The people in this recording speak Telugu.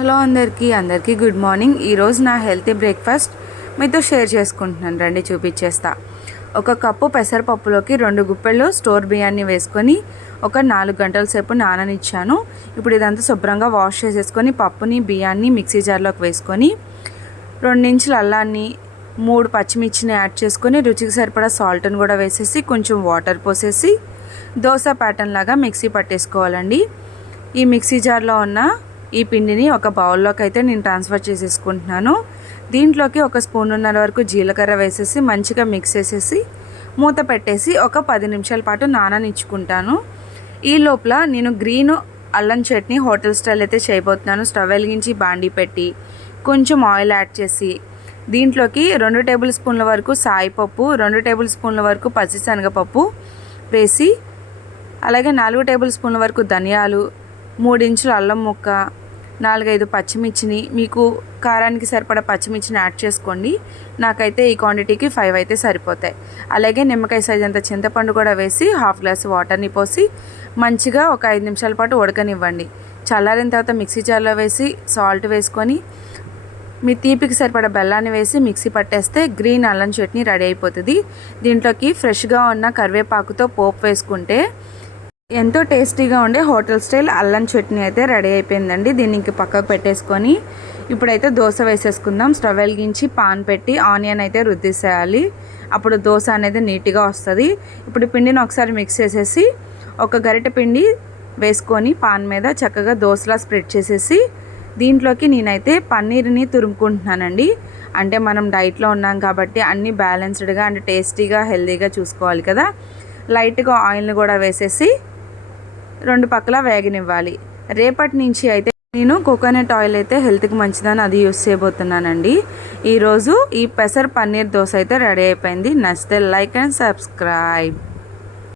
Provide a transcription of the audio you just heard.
హలో అందరికీ గుడ్ మార్నింగ్. ఈరోజు నా హెల్తీ బ్రేక్ఫాస్ట్ మీతో షేర్ చేసుకుంటున్నాను. రండి చూపించేస్తా. ఒక కప్పు పెసరపప్పులోకి 2 గుప్పెళ్ళు స్టోర్ బియ్యాన్ని వేసుకొని ఒక 4 గంటల సేపు నాననిచ్చాను. ఇప్పుడు ఇదంతా శుభ్రంగా వాష్ చేసేసుకొని పప్పుని బియ్యాన్ని మిక్సీ జార్లోకి వేసుకొని 2 ఇంచుల అల్లాన్ని 3 పచ్చిమిర్చిని యాడ్ చేసుకొని రుచికి సరిపడా సాల్ట్ని కూడా వేసేసి కొంచెం వాటర్ పోసేసి దోశ ప్యాటర్న్ లాగా మిక్సీ పట్టేసుకోవాలండి. ఈ మిక్సీ జార్లో ఉన్న ఈ పిండిని ఒక బౌల్లోకి అయితే నేను ట్రాన్స్ఫర్ చేసేసుకుంటున్నాను. దీంట్లోకి 1 స్పూన్నర వరకు జీలకర్ర వేసేసి మంచిగా మిక్స్ చేసేసి మూత పెట్టేసి ఒక 10 నిమిషాల పాటు నాననిచ్చుకుంటాను. ఈ లోపల నేను గ్రీన్ అల్లం చట్నీ హోటల్ స్టైల్ అయితే చేయబోతున్నాను. స్టవ్ వెలిగించి బాండీ పెట్టి కొంచెం ఆయిల్ యాడ్ చేసి దీంట్లోకి 2 టేబుల్ స్పూన్ల వరకు సాయిపప్పు, 2 టేబుల్ స్పూన్ల వరకు పచ్చిశనగపప్పు వేసి అలాగే 4 టేబుల్ స్పూన్ల వరకు ధనియాలు, 3 ఇంచుల అల్లం ముక్క, 4-5 పచ్చిమిర్చిని మీకు కారానికి సరిపడా పచ్చిమిర్చిని యాడ్ చేసుకోండి. నాకైతే ఈ క్వాంటిటీకి 5 అయితే సరిపోతాయి. అలాగే నిమ్మకాయ సైజ్ అంత చింతపండు కూడా వేసి 1/2 గ్లాస్ వాటర్ని పోసి మంచిగా ఒక 5 నిమిషాల పాటు ఉడకనివ్వండి. చల్లారిన తర్వాత మిక్సీ జార్లో వేసి సాల్ట్ వేసుకొని మీ తీపికి సరిపడా బెల్లాన్ని వేసి మిక్సీ పట్టేస్తే గ్రీన్ అల్లం చట్నీ రెడీ అయిపోతుంది. దీంట్లోకి ఫ్రెష్గా ఉన్న కరివేపాకుతో పోపు వేసుకుంటే ఎంతో టేస్టీగా ఉండే హోటల్ స్టైల్ అల్లం చట్నీ అయితే రెడీ అయిపోయిందండి. దీన్ని ఇంక పక్కకు పెట్టేసుకొని ఇప్పుడైతే దోశ వేసేసుకుందాం. స్టవ్ వెలిగించి పాన్ పెట్టి ఆనియన్ అయితే రుద్దేసేయాలి. అప్పుడు దోశ అనేది నీట్గా వస్తుంది. ఇప్పుడు పిండిని ఒకసారి మిక్స్ చేసేసి ఒక గరిటె పిండి వేసుకొని పాన్ మీద చక్కగా దోశలా స్ప్రెడ్ చేసేసి దీంట్లోకి నేనైతే పన్నీర్ని తురుముకుంటున్నానండి. అంటే మనం డైట్లో ఉన్నాం కాబట్టి అన్నీ బ్యాలెన్స్డ్గా అంటే టేస్టీగా హెల్తీగా చూసుకోవాలి కదా. లైట్గా ఆయిల్ని కూడా వేసేసి 2 పక్కల వేగనివ్వాలి. రేపటి నుంచి అయితే నేను కోకోనట్ ఆయిల్ అయితే హెల్త్కి మంచిదని అది యూస్ చేయబోతున్నానండి. ఈరోజు ఈ పెసర్ పన్నీర్ దోశ అయితే రెడీ అయిపోయింది. నచ్చితే లైక్ అండ్ సబ్స్క్రైబ్.